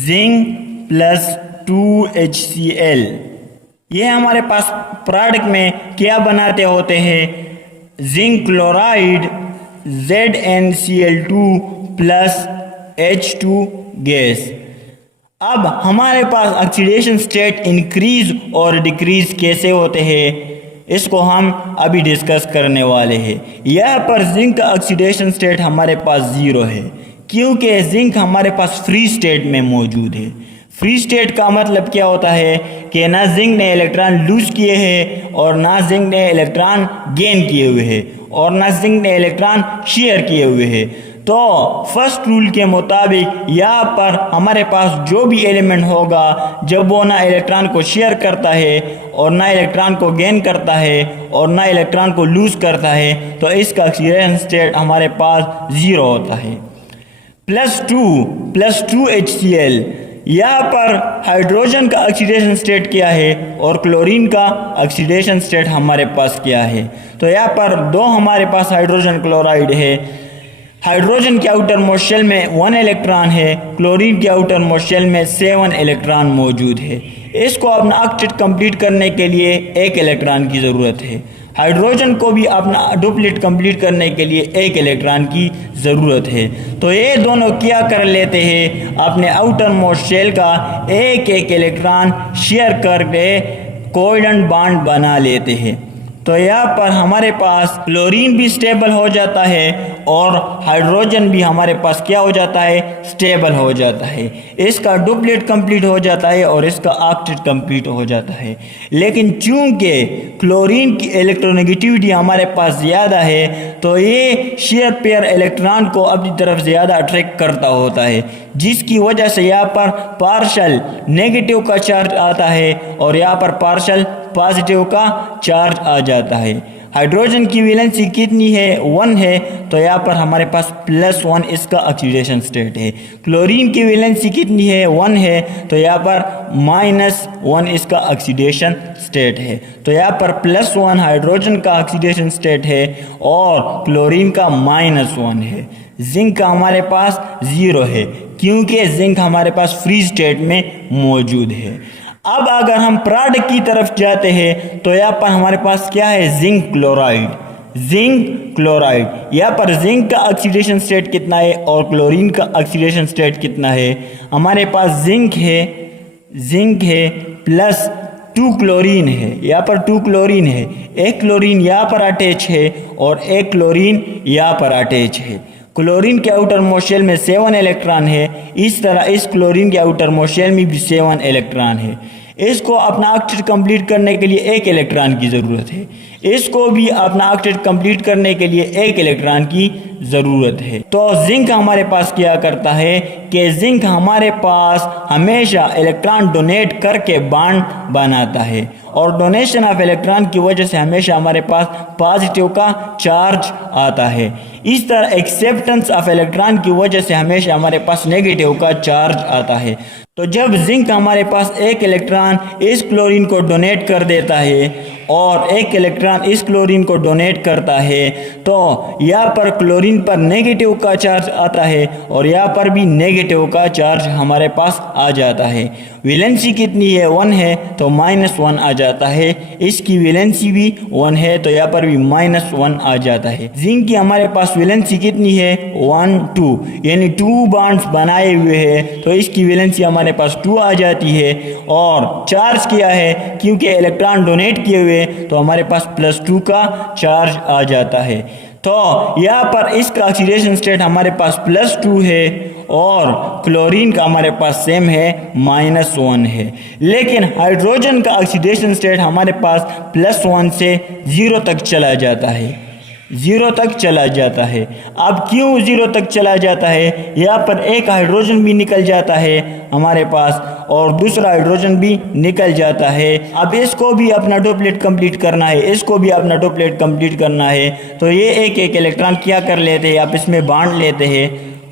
Zinc plus 2HCl। ये हमारे पास product में क्या बनाते होते हैं, zinc chloride ZnCl2 plus H2 gas. अब हमारे पास ऑक्सीडेशन स्टेट इंक्रीज और डिक्रीज कैसे होते हैं, इसको हम अभी डिस्कस करने वाले हैं। यहाँ पर जिंक का ऑक्सीडेशन स्टेट हमारे पास 0 है, क्योंकि जिंक हमारे पास फ्री स्टेट में मौजूद है। फ्री स्टेट का मतलब क्या होता है कि ना जिंक ने इलेक्ट्रॉन लूज किए हैं और ना जिंक ने इलेक्ट्रॉन गेन किए हुए हैं और ना जिंक ने इलेक्ट्रॉन शेयर किए हुए हैं। तो फर्स्ट रूल के मुताबिक यहाँ पर हमारे पास जो भी एलिमेंट होगा, जब वो ना इलेक्ट्रॉन को शेयर करता है और ना इलेक्ट्रॉन को गेन करता है और ना इलेक्ट्रॉन को लूज करता है, तो इसका ऑक्सीडेशन स्टेट हमारे पास 0 होता है। प्लस 2HCl, यहाँ पर हाइड्रोजन का ऑक्सीडेशन स्टेट क्या है और क्लोरीन का ऑक्सीडेशन स्टेट हमारे पास क्या है। तो यहाँ पर दो हमारे पास हाइड्रोजन क्लोराइड है। हाइड्रोजन के आउटर मोस्ट शेल में 1 इलेक्ट्रॉन है, क्लोरीन के आउटर मोस्ट शेल में 7 इलेक्ट्रॉन मौजूद है। इसको अपना ऑक्टेट कंप्लीट करने के लिए 1 इलेक्ट्रॉन की ज़रूरत है। हाइड्रोजन को भी अपना डुप्लेट कंप्लीट करने के लिए 1 इलेक्ट्रॉन की ज़रूरत है। तो ये दोनों क्या कर लेते हैं, अपने आउटर मोस्ट शेल का एक इलेक्ट्रॉन शेयर करके कोवेलेंट बॉन्ड बना लेते हैं। तो यहाँ पर हमारे पास क्लोरीन भी स्टेबल हो जाता है और हाइड्रोजन भी हमारे पास क्या हो जाता है, स्टेबल हो जाता है। इसका डुप्लेट कंप्लीट हो जाता है और इसका ऑक्टेट कंप्लीट हो जाता है। लेकिन चूंकि क्लोरीन की इलेक्ट्रोनेगेटिविटी हमारे पास ज़्यादा है, तो ये शेयर पेयर इलेक्ट्रॉन को अपनी तरफ ज़्यादा अट्रैक्ट करता होता है, जिसकी वजह से यहाँ पर पार्शल नेगेटिव का चार्ज आता है और यहाँ पर पार्शल पॉजिटिव का चार्ज आ जाता है। हाइड्रोजन की वैलेंसी कितनी है, 1 है, तो यहाँ पर हमारे पास +1 इसका ऑक्सीडेशन स्टेट है। क्लोरीन की वैलेंसी कितनी है, 1 है, तो यहाँ पर -1 इसका ऑक्सीडेशन स्टेट है। तो यहाँ पर +1 हाइड्रोजन का ऑक्सीडेशन स्टेट है और क्लोरीन का -1 है। जिंक का हमारे पास 0 है, क्योंकि जिंक हमारे पास फ्री स्टेट में मौजूद है। अब अगर हम प्रोडक्ट की तरफ जाते हैं, तो यहाँ पर हमारे पास क्या है, जिंक क्लोराइड। यहाँ पर जिंक का ऑक्सीडेशन स्टेट कितना है और क्लोरीन का ऑक्सीडेशन स्टेट कितना है। हमारे पास जिंक है प्लस 2 क्लोरीन है। यहाँ पर 2 क्लोरीन है, 1 क्लोरीन यहाँ पर अटैच है और 1 क्लोरीन यहाँ पर अटैच है। क्लोरीन के आउटर मोस्ट शेल में 7 इलेक्ट्रॉन है, इस तरह इस क्लोरीन के आउटर मोस्ट शेल में भी 7 इलेक्ट्रॉन है। इसको अपना ऑक्टेट कंप्लीट करने के लिए 1 इलेक्ट्रॉन की ज़रूरत है। इसको भी अपना ऑक्टेट कंप्लीट करने के लिए 1 इलेक्ट्रॉन की ज़रूरत है। तो जिंक हमारे पास क्या करता है कि जिंक हमारे पास हमेशा इलेक्ट्रॉन डोनेट करके बॉन्ड बनाता है और डोनेशन ऑफ इलेक्ट्रॉन की वजह से हमेशा हमारे पास पॉजिटिव का चार्ज आता है। इस तरह एक्सेप्टेंस ऑफ इलेक्ट्रॉन की वजह से हमेशा हमारे पास नेगेटिव का चार्ज आता है। तो जब जिंक हमारे पास 1 इलेक्ट्रॉन इस क्लोरीन को डोनेट कर देता है और 1 इलेक्ट्रॉन इस क्लोरीन को डोनेट करता है, तो यहाँ पर क्लोरीन पर नेगेटिव का चार्ज आता है और यहाँ पर भी नेगेटिव का चार्ज हमारे पास आ जाता है। वैलेंसी कितनी है, 1 है, तो -1 आ जाता है। इसकी वैलेंसी भी 1 है, तो यहाँ पर भी -1 आ जाता है। जिंक की हमारे पास वैलेंसी कितनी है, 1 2, यानी 2 बॉन्ड्स बनाए हुए हैं, तो इसकी वैलेंसी हमारे पास 2 आ जाती है। और चार्ज किया है, क्योंकि इलेक्ट्रॉन डोनेट किए हुए तो हमारे पास +2 का चार्ज आ जाता है। तो यहाँ पर इसका ऑक्सीडेशन स्टेट हमारे पास +2 है और क्लोरीन का हमारे पास सेम है, -1 है। लेकिन हाइड्रोजन का ऑक्सीडेशन स्टेट हमारे पास +1 से 0 तक चला जाता है, 0 तक चला जाता है। अब क्यों 0 तक चला जाता है, यहाँ पर एक हाइड्रोजन भी निकल जाता है हमारे पास और दूसरा हाइड्रोजन भी निकल जाता है। अब इसको भी अपना डुप्लेट कंप्लीट करना है, इसको भी अपना डुप्लेट कंप्लीट करना है। तो ये एक इलेक्ट्रॉन क्या कर लेते हैं, आप इसमें बांट लेते हैं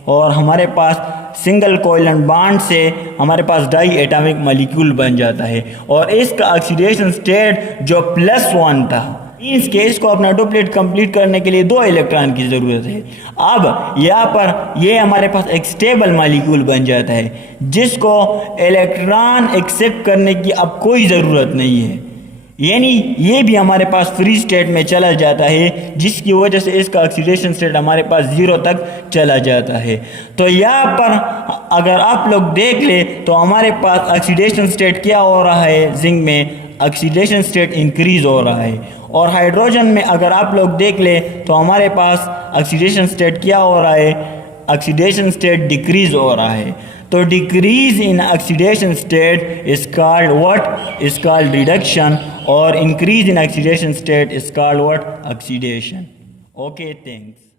और हमारे पास सिंगल कोवेलेंट बॉन्ड से हमारे पास डाई एटॉमिक मॉलिक्यूल बन जाता है। और इसका ऑक्सीडेशन स्टेट जो +1 था, मीन्स के इसको अपना डुप्लीट कंप्लीट करने के लिए 2 इलेक्ट्रॉन की ज़रूरत है। अब यहाँ पर ये हमारे पास एक स्टेबल मॉलिक्यूल बन जाता है जिसको इलेक्ट्रॉन एक्सेप्ट करने की अब कोई ज़रूरत नहीं है, यानी ये भी हमारे पास फ्री स्टेट में चला जाता है, जिसकी वजह से इसका ऑक्सीडेशन स्टेट हमारे पास 0 तक चला जाता है। तो यहाँ पर अगर आप लोग देख ले तो हमारे पास ऑक्सीडेशन स्टेट क्या हो रहा है, जिंक में ऑक्सीडेशन स्टेट इंक्रीज हो रहा है, और हाइड्रोजन में अगर आप लोग देख ले तो हमारे पास ऑक्सीडेशन स्टेट क्या हो रहा है, ऑक्सीडेशन स्टेट डिक्रीज हो रहा है। तो decrease in oxidation state is called what, is called reduction, और increase in oxidation state is called what, oxidation. Okay, thanks.